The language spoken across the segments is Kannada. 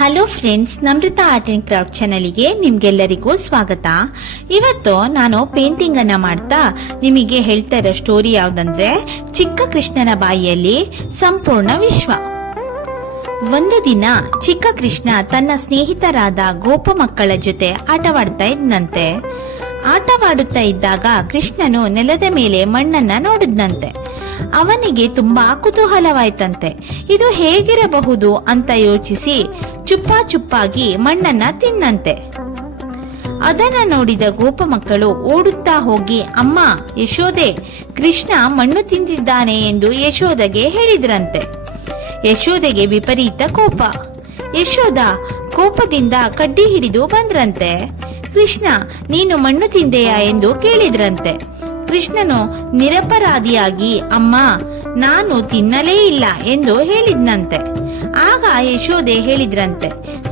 Hello friends, Namrata art and craft ಚಾನಲ್ಗೆ ನಿಮ್ಗೆಲ್ಲರಿಗೂ ಸ್ವಾಗತ. ಇವತ್ತು ನಾನು ಪೇಂಟಿಂಗ್ ಅನ್ನ ಮಾಡ್ತಾ ನಿಮಗೆ ಹೇಳ್ತಾ ಇರೋ ಸ್ಟೋರಿ ಯಾವ್ದಂದ್ರೆ ಚಿಕ್ಕ ಕೃಷ್ಣನ ಬಾಯಿಯಲ್ಲಿ ಸಂಪೂರ್ಣ ವಿಶ್ವ. ಒಂದು ದಿನ ಚಿಕ್ಕ ಕೃಷ್ಣ ತನ್ನ ಸ್ನೇಹಿತರಾದ ಗೋಪ ಮಕ್ಕಳ ಜೊತೆ ಆಟವಾಡ್ತಾ ಇದ್ನಂತೆ. ಆಟವಾಡುತ್ತಾ ಇದ್ದಾಗ ಕೃಷ್ಣನು ನೆಲದ ಮೇಲೆ ಮಣ್ಣನ್ನ ನೋಡಿದ್ನಂತೆ. ಅವನಿಗೆ ತುಂಬಾ ಕುತೂಹಲವಾಯ್ತಂತೆ. ಇದು ಹೇಗಿರಬಹುದು ಅಂತ ಯೋಚಿಸಿ ಚುಪ್ಪಾಗಿ ಮಣ್ಣನ್ನ ತಿನ್ನಂತೆ. ಅದನ್ನ ನೋಡಿದ ಗೋಪ ಮಕ್ಕಳು ಓಡುತ್ತಾ ಹೋಗಿ, ಅಮ್ಮ ಯಶೋದೆ, ಕೃಷ್ಣ ಮಣ್ಣು ತಿಂದಿದ್ದಾನೆ ಎಂದು ಯಶೋದಗೆ ಹೇಳಿದ್ರಂತೆ. ಯಶೋದೆಗೆ ವಿಪರೀತ ಕೋಪ. ಯಶೋದ ಕೋಪದಿಂದ ಕಡ್ಡಿ ಹಿಡಿದು ಬಂದ್ರಂತೆ. ಕೃಷ್ಣ, ನೀನು ಮಣ್ಣು ತಿಂದೆಯಾ ಎಂದು ಕೇಳಿದ್ರಂತೆ. ಕೃಷ್ಣನು ನಿರಪರಾಧಿಯಾಗಿ, ಅಮ್ಮ ನಾನು ತಿನ್ನಲೇ ಇಲ್ಲ ಎಂದು ಹೇಳಿದ್ನಂತೆ. ಆಗ ಯಶೋದೆ ಹೇಳಿದ್ರಂತೆ,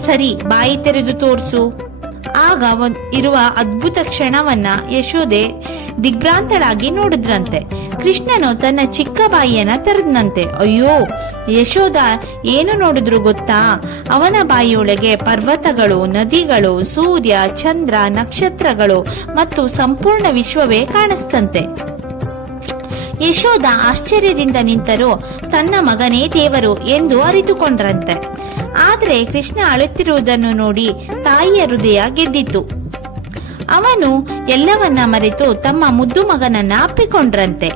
ಸರಿ ಬಾಯಿ ತೆರೆದು ತೋರ್ಸು. ಆಗ ಇರುವ ಅದ್ಭುತ ಕ್ಷಣವನ್ನ ಯಶೋದೆ ದಿಗ್ಭ್ರಾಂತಳಾಗಿ ನೋಡಿದ್ರಂತೆ. ಕೃಷ್ಣನು ತನ್ನ ಚಿಕ್ಕ ಬಾಯಿಯನ್ನ ತೆರೆದ್ನಂತೆ. ಅಯ್ಯೋ, ಯಶೋದ ಏನು ನೋಡಿದ್ರು ಗೊತ್ತಾ? ಅವನ ಬಾಯಿಯೊಳಗೆ ಪರ್ವತಗಳು, ನದಿಗಳು, ಸೂರ್ಯ, ಚಂದ್ರ, ನಕ್ಷತ್ರಗಳು ಮತ್ತು ಸಂಪೂರ್ಣ ವಿಶ್ವವೇ ಕಾಣಿಸ್ತಂತೆ. ಯಶೋದ ಆಶ್ಚರ್ಯದಿಂದ ನಿಂತರೂ ತನ್ನ ಮಗನೇ ದೇವರು ಎಂದು ಅರಿತುಕೊಂಡ್ರಂತೆ. ಆದ್ರೆ ಕೃಷ್ಣ ಅಳುತ್ತಿರುವುದನ್ನು ನೋಡಿ ತಾಯಿಯ ಹೃದಯ ಗೆದ್ದಿತು. ಅವನು ಎಲ್ಲವನ್ನ ಮರೆತು ತಮ್ಮ ಮುದ್ದು ಮಗನನ್ನ ಅಪ್ಪಿಕೊಂಡ್ರಂತೆ.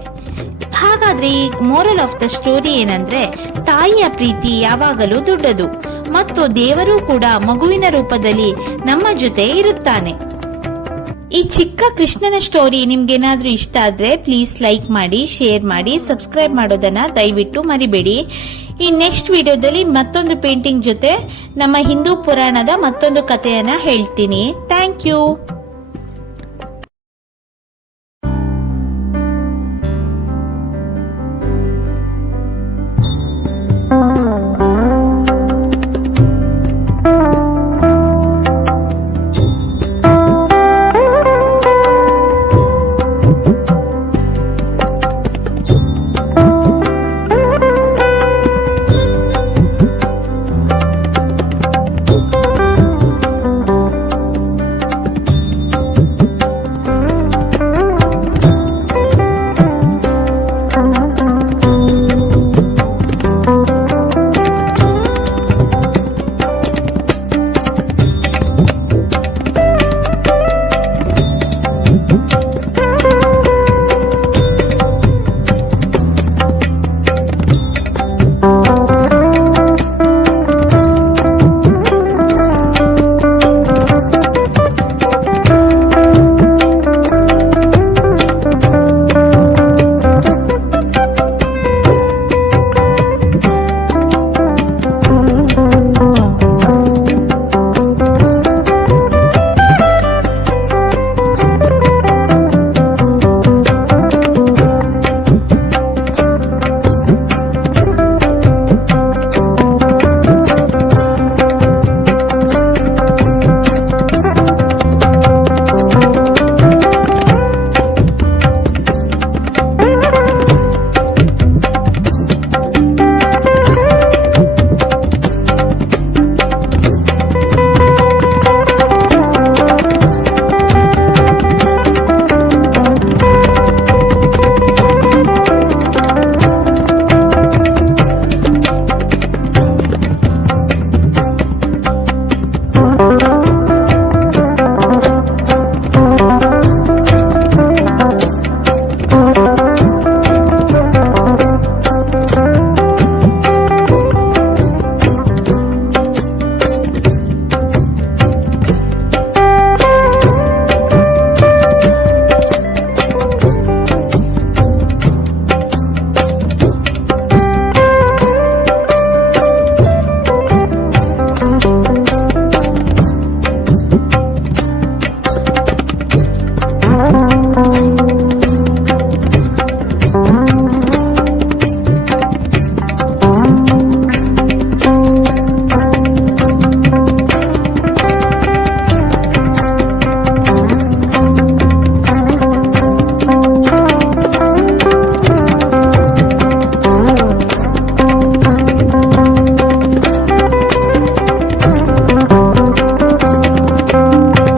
ಹಾಗಾದ್ರೆ ಈ ಮೋರಲ್ ಆಫ್ ದ ಸ್ಟೋರಿ ಏನಂದ್ರೆ, ತಾಯಿಯ ಪ್ರೀತಿ ಯಾವಾಗಲೂ ದೊಡ್ಡದು ಮತ್ತು ದೇವರು ಕೂಡ ಮಗುವಿನ ರೂಪದಲ್ಲಿ ನಮ್ಮ ಜೊತೆ ಇರುತ್ತಾನೆ. ಈ ಚಿಕ್ಕ ಕೃಷ್ಣನ ಸ್ಟೋರಿ ನಿಮ್ಗೇನಾದ್ರೂ ಇಷ್ಟ ಆದ್ರೆ ಪ್ಲೀಸ್ ಲೈಕ್ ಮಾಡಿ, ಶೇರ್ ಮಾಡಿ, ಸಬ್ಸ್ಕ್ರೈಬ್ ಮಾಡೋದನ್ನ ದಯವಿಟ್ಟು ಮರಿಬೇಡಿ. ಈ ನೆಕ್ಸ್ಟ್ ವಿಡಿಯೋದಲ್ಲಿ ಮತ್ತೊಂದು ಪೇಂಟಿಂಗ್ ಜೊತೆ ನಮ್ಮ ಹಿಂದೂ ಪುರಾಣದ ಮತ್ತೊಂದು ಕಥೆಯನ್ನ ಹೇಳ್ತೀನಿ. Thank you.